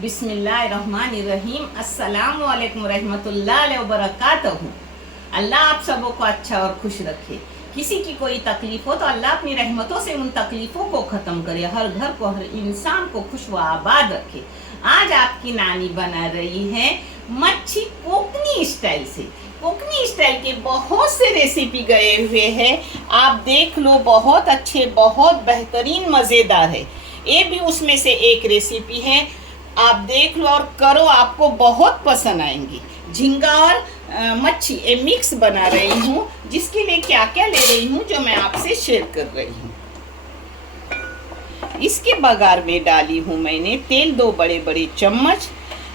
बिस्मिल्लाहिर्रहमानिर्रहीम। अस्सलामु अलैकुम रहमतुल्लाहि व बरकातहू। अल्लाह आप सबों को अच्छा और खुश रखे। किसी की कोई तकलीफ हो तो अल्लाह अपनी रहमतों से उन तकलीफों को ख़त्म करे, हर घर को, हर इंसान को खुश व आबाद रखे। आज आपकी नानी बना रही है मच्छी कोकनी स्टाइल से। कोकनी स्टाइल के बहुत से रेसिपी गए हुए हैं, आप देख लो, बहुत अच्छे, बहुत बेहतरीन, मज़ेदार है। ये भी उसमें से एक रेसिपी है, आप देख लो और करो, आपको बहुत पसंद आएंगी। झींगा और मच्छी ये मिक्स बना रही हूँ, जिसके लिए क्या क्या ले रही हूँ जो मैं आपसे शेयर कर रही हूँ। इसके बघार में डाली हूँ मैंने तेल 2 बड़े बड़े चम्मच,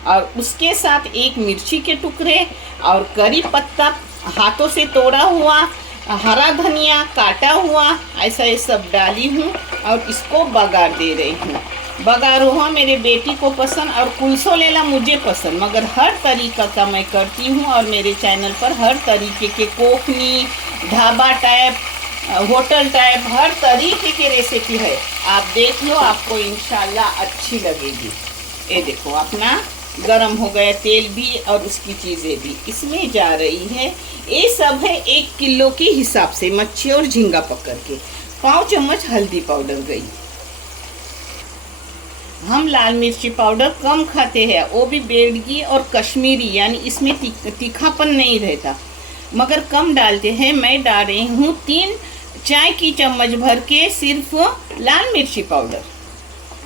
और उसके साथ 1 मिर्ची के टुकड़े और करी पत्ता हाथों से तोड़ा हुआ, हरा धनिया काटा हुआ, ऐसा ये सब डाली हूँ और इसको बघार दे रही हूँ। बघार हुआ मेरे बेटी को पसंद और कुलसो लेला मुझे पसंद, मगर हर तरीका का मैं करती हूँ और मेरे चैनल पर हर तरीके के कोकनी, ढाबा टाइप, होटल टाइप, हर तरीके की रेसिपी है। आप देख लो, आपको इंशाल्लाह अच्छी लगेगी। ये देखो, अपना गरम हो गया तेल भी और उसकी चीज़ें भी इसमें जा रही है। ये सब है 1 किलो के हिसाब से मच्छी और झींगा पकड़ के। 5 चम्मच हल्दी पाउडर गई। हम लाल मिर्ची पाउडर कम खाते हैं, वो भी बेडगी और कश्मीरी, यानी इसमें तीखापन नहीं रहता, मगर कम डालते हैं। मैं डाल रही हूँ 3 चाय की चम्मच भर के सिर्फ लाल मिर्ची पाउडर।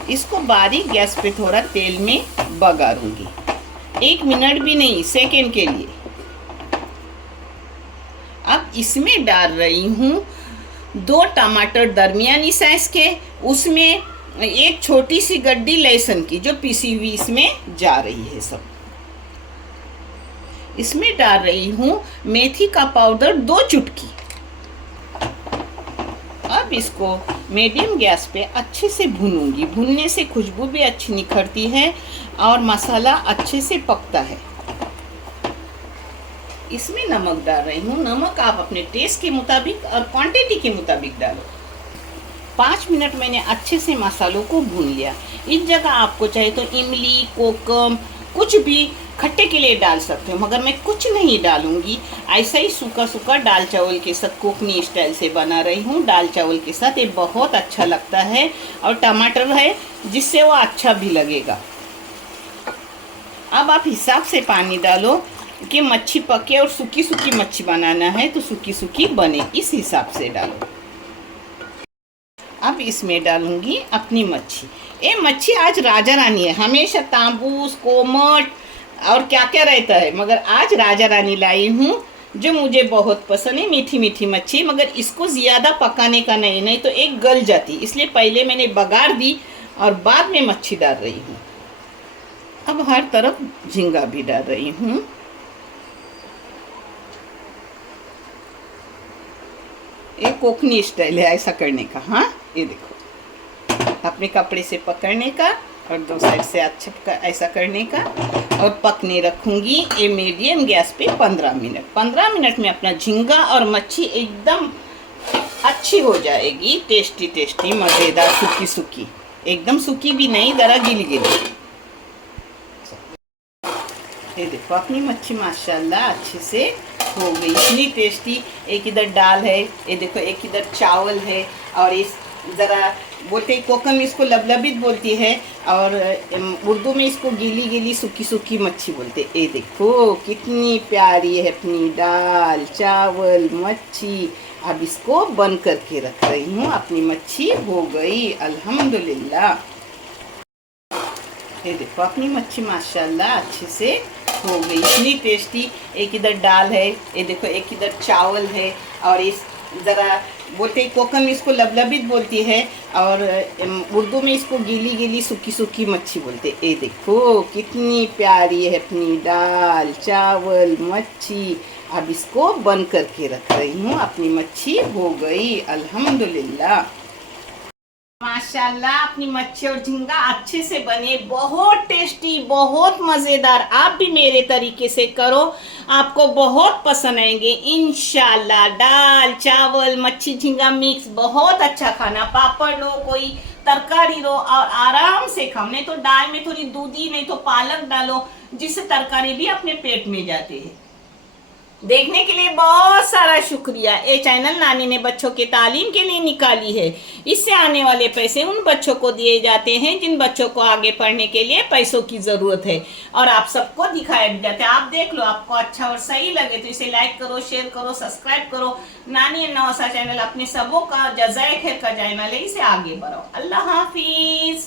इसको बारीक गैस पे थोड़ा तेल में बघारूंगी, 1 मिनट भी नहीं, सेकेंड के लिए। अब इसमें डाल रही हूँ 2 टमाटर दरमियानी साइज के, उसमें 1 छोटी सी गड्डी लहसुन की जो पीसी हुई इसमें जा रही है सब। इसमें डाल रही हूँ मेथी का पाउडर 2 चुटकी। अब इसको मीडियम गैस पे अच्छे से भूनूंगी। भूनने से खुशबू भी अच्छी निखरती है और मसाला अच्छे से पकता है। इसमें नमक डाल रही हूँ। नमक आप अपने टेस्ट के मुताबिक और क्वांटिटी के मुताबिक डालो। 5 मिनट मैंने अच्छे से मसालों को भून लिया। इस जगह आपको चाहे तो इमली, कोकम, कुछ भी खट्टे के लिए डाल सकते हो, मगर मैं कुछ नहीं डालूंगी। ऐसा ही सूखा सूखा दाल चावल के साथ कोकनी स्टाइल से बना रही हूँ। दाल चावल के साथ ये बहुत अच्छा लगता है, और टमाटर है जिससे वो अच्छा भी लगेगा। अब आप हिसाब से पानी डालो कि मच्छी पके, और सूखी सूखी मच्छी बनाना है तो सूखी सूखी बने, इस हिसाब से डालो। अब इसमें डालूंगी अपनी मच्छी। ये मच्छी आज राजा रानी है। हमेशा तांबूस, कोमट और क्या क्या रहता है, मगर आज राजा रानी लाई हूँ जो मुझे बहुत पसंद है। मीठी मीठी मच्छी, मगर इसको ज़्यादा पकाने का नहीं तो एक गल जाती, इसलिए पहले मैंने बघार दी और बाद में मच्छी डाल रही हूँ। अब हर तरफ झींगा भी डाल रही हूँ। ये कोकनी स्टाइल है ऐसा करने का। हाँ, ये देखो, अपने कपड़े से पकड़ने का और 2 साइड से अच्छा ऐसा करने का, और पकने रखूंगी ये मीडियम गैस पे 15 मिनट। 15 मिनट में अपना झींगा और मच्छी एकदम अच्छी हो जाएगी, टेस्टी टेस्टी, मज़ेदार, सूखी सूखी, एकदम सूखी भी नहीं, ज़रा गीली गीली। ये देखो, अपनी मच्छी माशाल्लाह अच्छे से हो गई, इतनी टेस्टी। एक इधर दाल है, ये देखो, एक इधर चावल है, और इस ज़रा बोलते हैं कोकम, इसको लबलबित बोलती है, और उर्दू में इसको गीली गीली सूखी सूखी मच्छी बोलते हैं। ये देखो कितनी प्यारी है अपनी दाल, चावल, मच्छी। अब इसको बंद करके रख रही हूँ। अपनी मच्छी हो गई अल्हम्दुलिल्लाह। ये देखो, अपनी मच्छी माशाल्लाह अच्छे से हो गई, इतनी टेस्टी। एक इधर दाल है, ये देखो, एक इधर चावल है, और इस ज़रा बोलते हैं कोकम, इसको लबलबित बोलती है, और उर्दू में इसको गीली गीली सूखी सूखी मच्छी बोलते हैं। ये देखो कितनी प्यारी है अपनी दाल, चावल, मच्छी। अब इसको बंद करके रख रही हूँ। अपनी मच्छी हो गई अल्हम्दुलिल्लाह। माशाल्लाह, अपनी मच्छी और झींगा अच्छे से बने, बहुत टेस्टी, बहुत मज़ेदार। आप भी मेरे तरीके से करो, आपको बहुत पसंद आएंगे इंशाल्लाह। दाल, चावल, मच्छी, झींगा मिक्स, बहुत अच्छा खाना। पापड़ लो, कोई तरकारी लो और आराम से खाओ। नहीं तो दाल में थोड़ी दूधी नहीं तो पालक डालो, जिससे तरकारी भी अपने पेट में जाती है। देखने के लिए बहुत सारा शुक्रिया। ये चैनल नानी ने बच्चों के तालीम के लिए निकाली है। इससे आने वाले पैसे उन बच्चों को दिए जाते हैं जिन बच्चों को आगे पढ़ने के लिए पैसों की ज़रूरत है, और आप सबको दिखाया भी जाता है। आप देख लो, आपको अच्छा और सही लगे तो इसे लाइक करो, शेयर करो, सब्सक्राइब करो। नानी नवासा चैनल अपने सबों का जज़ाए खैर का चैनल है, इसे आगे बढ़ाओ। अल्लाह हाफिज़।